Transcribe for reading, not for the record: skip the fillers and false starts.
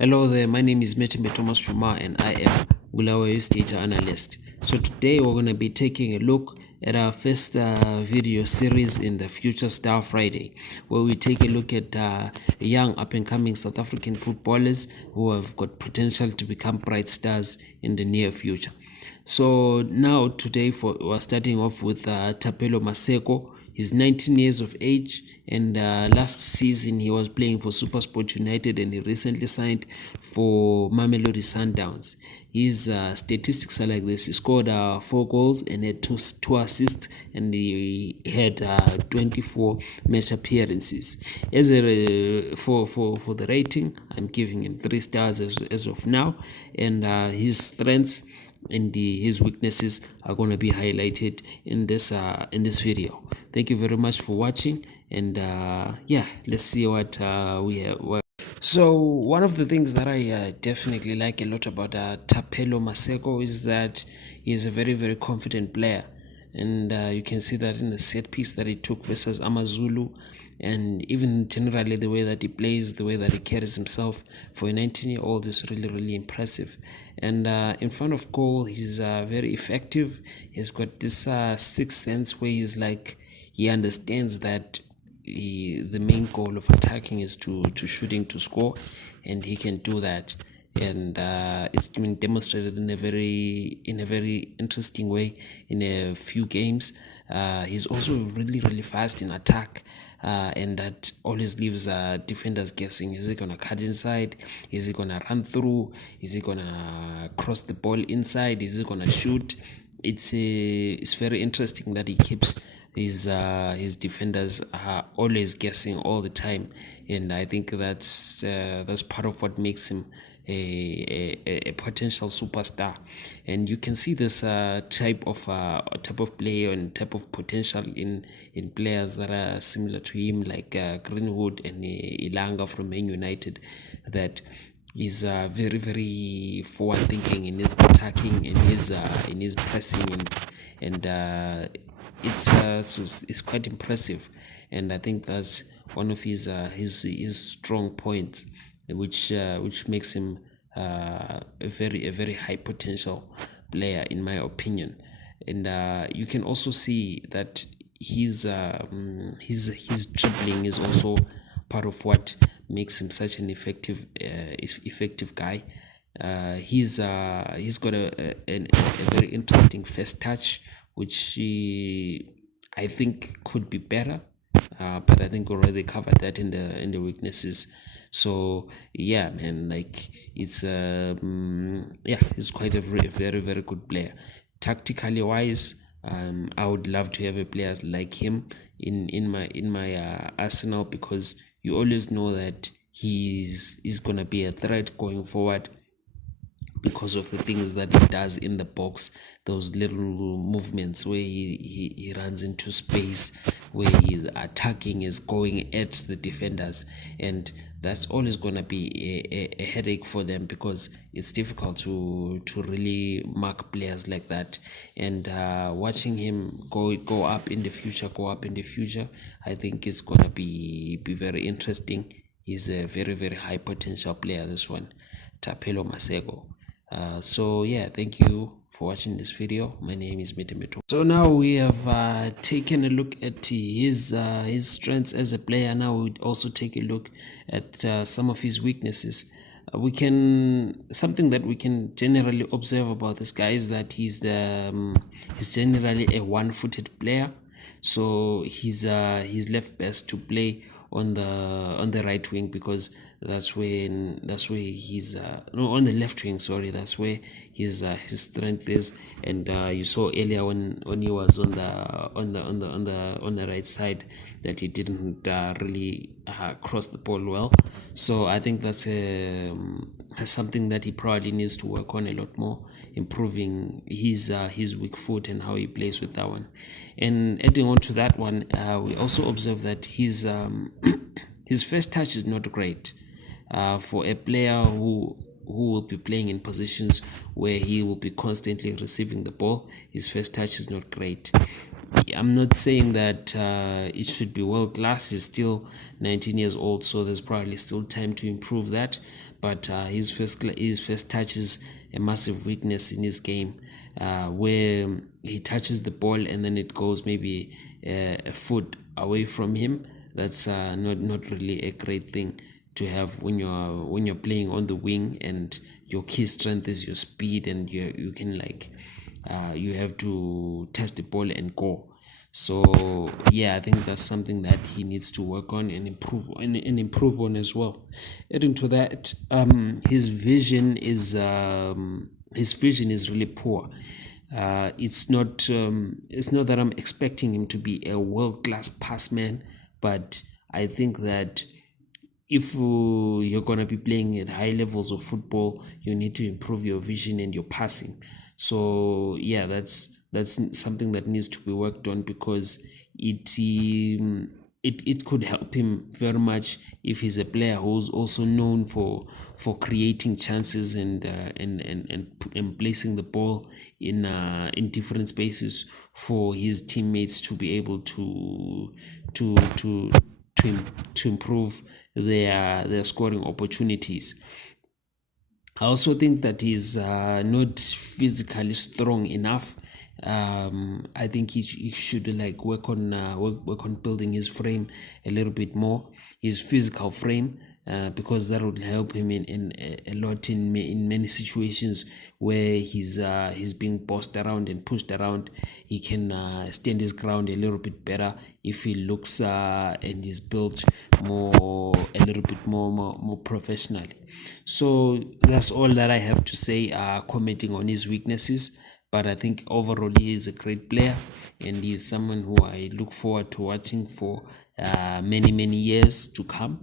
Hello there, my name is Metembe Thomas Chuma and I am Bulawayo's data analyst. So today we're going to be taking a look at our first video series in the Future Star Friday, where we take a look at young up-and-coming South African footballers who have got potential to become bright stars in the near future. So now today we're starting off with Thaphelo Maseko. He's 19 years of age, and last season he was playing for SuperSport United, and he recently signed for Mamelodi Sundowns. His statistics are like this: he scored 4 goals and had two assists, and he had 24 match appearances. As for the rating, I'm giving him 3 stars as of now, and his strengths and his weaknesses are going to be highlighted in this video. Thank you very much for watching, and yeah, let's see what we have. So one of the things that I definitely like a lot about Thaphelo Maseko is that he is a very confident player, and you can see that in the set piece that he took versus Amazulu, and even generally the way that he plays, the way that he carries himself for a 19-year-old is really impressive. And in front of goal, he's very effective. He's got this sixth sense where he's like, he understands that the main goal of attacking is to shooting to score, and he can do that. And it's been demonstrated in a very interesting way in a few games. He's also really fast in attack, and that always leaves defenders guessing. Is he gonna cut inside? Is he gonna run through? Is he gonna cross the ball inside? Is he gonna shoot? It's very interesting that he keeps his defenders always guessing all the time, and I think that's part of what makes him a potential superstar. And you can see this type of player and type of potential in players that are similar to him, like Greenwood and Ilanga from Man United, that is very forward thinking in his attacking and in his pressing, and it's quite impressive. And I think that's one of his strong points, which makes him a very high potential player in my opinion. And you can also see that his dribbling is also part of what makes him such an effective guy. He's got a very interesting first touch, which I think could be better, but I think we already covered that in the weaknesses. So yeah, man, like it's he's quite a very good player. Tactically wise, I would love to have a player like him in my arsenal, because you always know that he's gonna be a threat going forward because of the things that he does in the box, those little movements where he runs into space, where he's attacking, is going at the defenders, and that's always going to be a headache for them, because it's difficult to really mark players like that. And watching him go up in the future, I think is going to be very interesting. He's a very high potential player, this one, Thaphelo Maseko. So yeah, thank you for watching this video. My name is Metembe. So now we have taken a look at his strengths as a player. Now we also take a look at some of his weaknesses. Something that we can generally observe about this guy is that he's generally a one-footed player. So he's left best to play on the right wing, because that's where he's no, on the left wing, sorry, that's where his strength is. And you saw earlier when he was on the right side that he didn't really cross the ball well. So I think that's something that he probably needs to work on a lot more, improving his weak foot and how he plays with that one. And adding on to that one, we also observe that his his first touch is not great. For a player who will be playing in positions where he will be constantly receiving the ball, his first touch is not great. I'm not saying that it should be world class. He's still 19 years old, so there's probably still time to improve that. but his first touch is a massive weakness in his game, where he touches the ball and then it goes maybe a foot away from him. That's not really a great thing to have when you're playing on the wing, and your key strength is your speed, and you can you have to touch the ball and go. So yeah, I think that's something that he needs to work on and improve on as well. Adding to that, his vision is really poor. It's not that I'm expecting him to be a world-class pass man, but I think that if you're going to be playing at high levels of football, you need to improve your vision and your passing. So yeah, that's something that needs to be worked on, because it could help him very much if he's a player who's also known for creating chances and placing the ball in different spaces for his teammates to be able to to to improve their scoring opportunities. I also think that he's not physically strong enough. I think he should work on building his frame a little bit more, his physical frame, because that would help him in a lot in many situations where he's being bossed around and pushed around. He can stand his ground a little bit better if he looks and is built a little bit more professionally. So that's all that I have to say, commenting on his weaknesses. But I think overall he is a great player, and he's someone who I look forward to watching for many years to come.